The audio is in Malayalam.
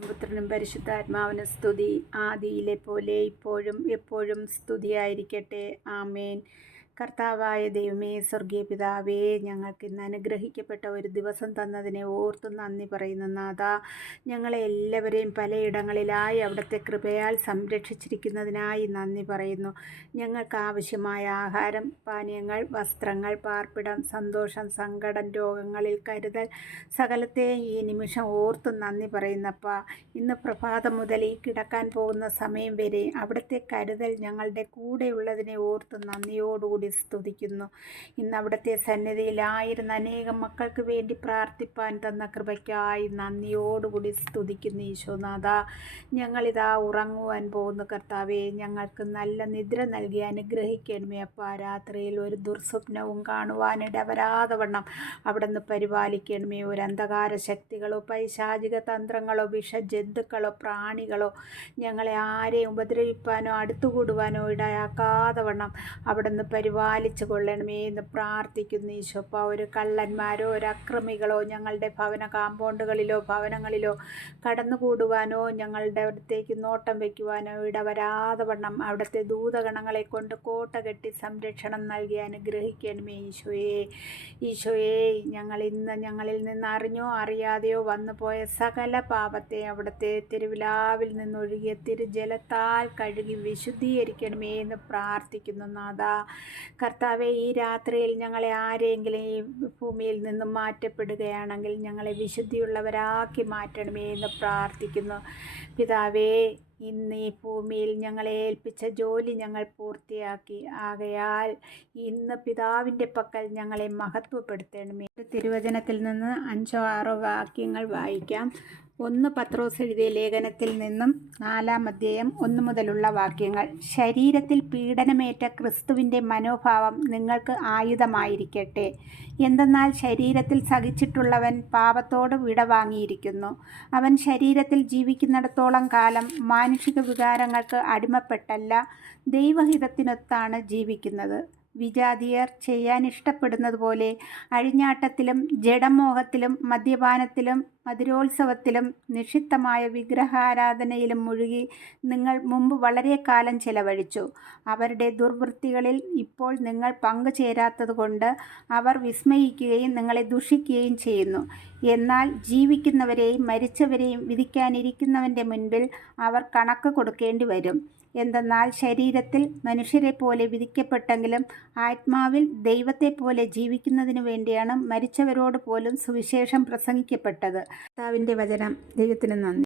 പുത്രനും പരിശുദ്ധാത്മാവിന് സ്തുതി, ആദിയിലെ പോലെ ഇപ്പോഴും എപ്പോഴും സ്തുതിയായിരിക്കട്ടെ. ആമേൻ. കർത്താവായ ദൈവമേ, സ്വർഗീയ പിതാവേ, ഞങ്ങൾക്ക് ഇന്ന് അനുഗ്രഹിക്കപ്പെട്ട ഒരു ദിവസം തന്നതിനെ ഓർത്ത് നന്ദി പറയുന്നു നാഥാ. ഞങ്ങളെ എല്ലാവരെയും പലയിടങ്ങളിലായി അവിടുത്തെ കൃപയാൽ സംരക്ഷിച്ചിരിക്കുന്നതിനായി നന്ദി പറയുന്നു. ഞങ്ങൾക്ക് ആവശ്യമായ ആഹാരം, പാനീയങ്ങൾ, വസ്ത്രങ്ങൾ, പാർപ്പിടം, സന്തോഷം, സങ്കടം, രോഗങ്ങളിൽ കരുതൽ, സകലത്തെയും ഈ നിമിഷം ഓർത്ത് നന്ദി പറയുന്നപ്പാ. ഇന്ന് പ്രഭാതം മുതൽ ഈ കിടക്കാൻ പോകുന്ന സമയം വരെ അവിടുത്തെ കരുതൽ ഞങ്ങളുടെ കൂടെയുള്ളതിനെ ഓർത്ത് നന്ദിയോടുകൂടി സ്തുതിക്കുന്നു. ഇന്ന് അവിടുത്തെ സന്നിധിയിലായിരുന്ന അനേകം മക്കൾക്ക് വേണ്ടി പ്രാർത്ഥിപ്പാൻ തന്ന കൃപയ്ക്കായി നന്ദിയോടുകൂടി സ്തുതിക്കുന്നു ഈശോനാഥ. ഞങ്ങളിതാ ഉറങ്ങുവാൻ പോകുന്നു കർത്താവേ. ഞങ്ങൾക്ക് നല്ല നിദ്ര നൽകി അനുഗ്രഹിക്കണമേ അപ്പാ. രാത്രിയിൽ ഒരു ദുർസ്വപ്നവും കാണുവാനിടവരാതെ വണ്ണം അവിടുന്ന് പരിപാലിക്കണമേ. ഒരു അന്ധകാര ശക്തികളോ പൈശാചിക തന്ത്രങ്ങളോ വിഷജന്തുക്കളോ പ്രാണികളോ ഞങ്ങളെ ആരെയും ഉപദ്രവിപ്പാനോ അടുത്തുകൂടുവാനോ ഇടയാക്കാതെ വണ്ണം അവിടുന്ന് പരിപാലിച്ചു കൊള്ളണമേ എന്ന് പ്രാർത്ഥിക്കുന്നു ഈശോപ്പ. ഒരു കള്ളന്മാരോ ഒരു അക്രമികളോ ഞങ്ങളുടെ ഭവന കാമ്പൗണ്ടുകളിലോ ഭവനങ്ങളിലോ കടന്നുകൂടുവാനോ ഞങ്ങളുടെ അടുത്തേക്ക് നോട്ടം വയ്ക്കുവാനോ ഇടവരാതെ വണ്ണം അവിടുത്തെ ദൂതഗണങ്ങളെ കൊണ്ട് കോട്ട കെട്ടി സംരക്ഷണം നൽകി അനുഗ്രഹിക്കണമേ ഈശോയെ. ഈശോയെ, ഞങ്ങളിൽ നിന്ന് അറിഞ്ഞോ അറിയാതെയോ വന്നുപോയ സകല പാപത്തെ അവിടുത്തെ തിരുവിലാവിൽ നിന്നൊഴുകിയ തിരുജലത്താൽ കഴുകി വിശുദ്ധീകരിക്കണമേ എന്ന് പ്രാർത്ഥിക്കുന്നു നാഥാ. കർത്താവെ, ഈ രാത്രിയിൽ ഞങ്ങളെ ആരെങ്കിലും ഈ ഭൂമിയിൽ നിന്നും മാറ്റപ്പെടുകയാണെങ്കിൽ ഞങ്ങളെ വിശുദ്ധിയുള്ളവരാക്കി മാറ്റണമേ എന്ന് പ്രാർത്ഥിക്കുന്നു പിതാവേ. ഇന്ന് ഈ ഭൂമിയിൽ ഞങ്ങളെ ഏൽപ്പിച്ച ജോലി ഞങ്ങൾ പൂർത്തിയാക്കി. ആകയാൽ ഇന്ന് പിതാവിൻ്റെ പക്കൽ ഞങ്ങളെ മഹത്വപ്പെടുത്തണമേ. തിരുവചനത്തിൽ നിന്ന് 5-6 വാക്യങ്ങൾ വായിക്കാം. 1 പത്രോസ് എഴുതിയ ലേഖനത്തിൽ നിന്നും 4-ാം അധ്യായം 1 മുതലുള്ള വാക്യങ്ങൾ. ശരീരത്തിൽ പീഡനമേറ്റ ക്രിസ്തുവിൻ്റെ മനോഭാവം നിങ്ങൾക്ക് ആയുധമായിരിക്കട്ടെ. എന്തെന്നാൽ ശരീരത്തിൽ സഹിച്ചിട്ടുള്ളവൻ പാപത്തോട് വിടവാങ്ങിയിരിക്കുന്നു. അവൻ ശരീരത്തിൽ ജീവിക്കുന്നിടത്തോളം കാലം മാനുഷിക വികാരങ്ങൾക്ക് അടിമപ്പെട്ടല്ല, ദൈവഹിതത്തിനൊത്താണ് ജീവിക്കുന്നത്. വിജാതിയർ ചെയ്യാൻ ഇഷ്ടപ്പെടുന്നത് പോലെ അഴിഞ്ഞാട്ടത്തിലും ജഡമോഹത്തിലും മദ്യപാനത്തിലും മധുരോത്സവത്തിലും നിഷിദ്ധമായ വിഗ്രഹാരാധനയിലും മുഴുകി നിങ്ങൾ മുമ്പ് വളരെ കാലം ചെലവഴിച്ചു. അവരുടെ ദുർവൃത്തികളിൽ ഇപ്പോൾ നിങ്ങൾ പങ്കുചേരാത്തതുകൊണ്ട് അവർ വിസ്മയിക്കുകയും നിങ്ങളെ ദുഷിക്കുകയും ചെയ്യുന്നു. എന്നാൽ ജീവിക്കുന്നവരെയും മരിച്ചവരെയും വിധിക്കാനിരിക്കുന്നവൻ്റെ മുൻപിൽ അവർ കണക്ക് കൊടുക്കേണ്ടി വരും. എന്തെന്നാൽ ശരീരത്തിൽ മനുഷ്യരെ പോലെ വിധിക്കപ്പെട്ടെങ്കിലും ആത്മാവിൽ ദൈവത്തെപ്പോലെ ജീവിക്കുന്നതിനു വേണ്ടിയാണ് മരിച്ചവരോട് പോലും സുവിശേഷം പ്രസംഗിക്കപ്പെട്ടത്. കർത്താവിൻ്റെ വചനം. ദൈവത്തിന് നന്ദി.